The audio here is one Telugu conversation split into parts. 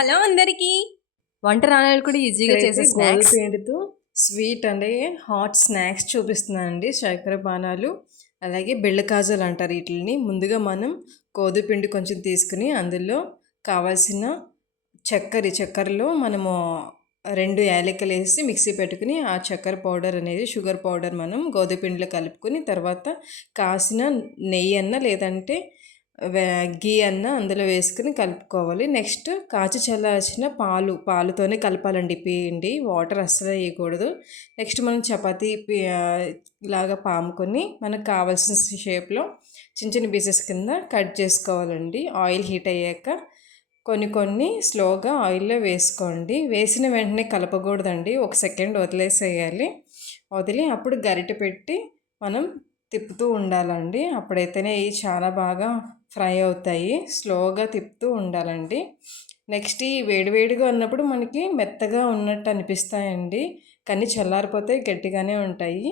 హలో అందరికీ. వంట రాణాలు కూడా ఈజీగా చేసే గోధుమ స్నాక్స్. పిండితో స్వీట్ అంటే హాట్ స్నాక్స్ చూపిస్తున్నానండి. శర్కర పానాలు అలాగే బెల్ల కాజాలు అంటారు వీటిని. ముందుగా మనం గోధుమ పిండి కొంచెం తీసుకుని అందులో కావాల్సిన చక్కెరలో మనము 2 యాలకులు వేసి మిక్సీ పెట్టుకుని ఆ చక్కెర పౌడర్ అనేది షుగర్ పౌడర్ మనం గోధుమ పిండిలో కలుపుకొని తర్వాత కాసిన నెయ్యి అన్న లేదంటే గీ అన్న అందులో వేసుకుని కలుపుకోవాలి. నెక్స్ట్ కాచి చల్లార్చిన పాలుతోనే కలపాలండి పిండి, వాటర్ అస్సలు వేయకూడదు. నెక్స్ట్ మనం చపాతీ లాగా పాముకొని మనకు కావాల్సిన షేప్లో చిన్న చిన్న పీసెస్ కింద కట్ చేసుకోవాలండి. ఆయిల్ హీట్ అయ్యాక కొన్ని స్లోగా ఆయిల్లో వేసుకోండి. వేసిన వెంటనే కలపకూడదండి, 1 సెకండ్ వదిలేసేయాలి. వదిలి అప్పుడు గరిటె పెట్టి మనం తిప్పుతూ ఉండాలండి. అప్పుడైతేనే ఇవి చాలా బాగా ఫ్రై అవుతాయి. స్లోగా తిప్పుతూ ఉండాలండి. నెక్స్ట్ ఈ వేడివేడిగా ఉన్నప్పుడు మనకి మెత్తగా ఉన్నట్టు అనిపిస్తాయండి, కానీ చల్లారిపోతే గట్టిగానే ఉంటాయి.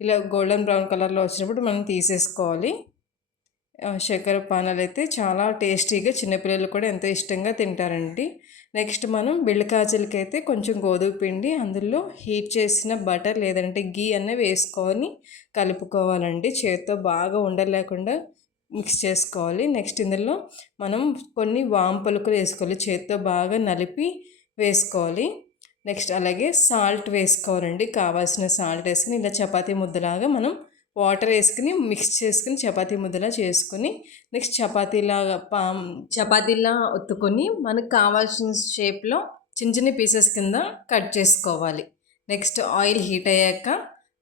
ఇలా గోల్డెన్ బ్రౌన్ కలర్లో వచ్చినప్పుడు మనం తీసేసుకోవాలి. చక్కెర పానాలు అయితే చాలా టేస్టీగా చిన్నపిల్లలు కూడా ఎంతో ఇష్టంగా తింటారండి. నెక్స్ట్ మనం బిళ్ళకాజలకి అయితే కొంచెం గోధుమ పిండి అందులో హీట్ చేసిన బటర్ లేదంటే గీ అన్న వేసుకొని కలుపుకోవాలండి. చేతితో బాగా ఉండలేకుండా మిక్స్ చేసుకోవాలి. నెక్స్ట్ ఇందులో మనం కొన్ని వాము పలుకులు వేసుకోవాలి, చేతితో బాగా నలిపి వేసుకోవాలి. నెక్స్ట్ అలాగే సాల్ట్ వేసుకోవాలండి. కావాల్సిన సాల్ట్ వేసుకుని ఇలా చపాతీ ముద్దలాగా మనం వాటర్ వేసుకుని మిక్స్ చేసుకుని చపాతీ ముద్దలా చేసుకుని నెక్స్ట్ చపాతీలా ఒత్తుకొని మనకు కావాల్సిన షేప్లో చిన్న చిన్న పీసెస్ కింద కట్ చేసుకోవాలి. నెక్స్ట్ ఆయిల్ హీట్ అయ్యాక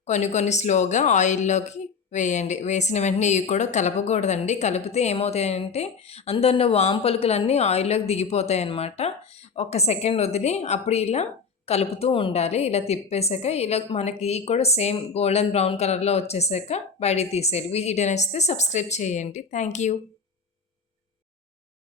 కొన్ని స్లోగా ఆయిల్లోకి వేయండి. వేసిన వెంటనే ఇవి కూడా కలపకూడదండి. కలిపితే ఏమవుతాయంటే అందులో వాము పలుకులన్నీ ఆయిల్లోకి దిగిపోతాయి అన్నమాట. 1 సెకండ్ వదిలి అప్పుడు ఇలా కలుపుతూ ఉండాలి. ఇలా తిప్పేసాక ఇలా మనకి కూడా సేమ్ గోల్డెన్ బ్రౌన్ కలర్లో వచ్చేసాక బయటికి తీసేయాలి. వీడియో నచ్చితే సబ్స్క్రైబ్ చేయండి. Thank you.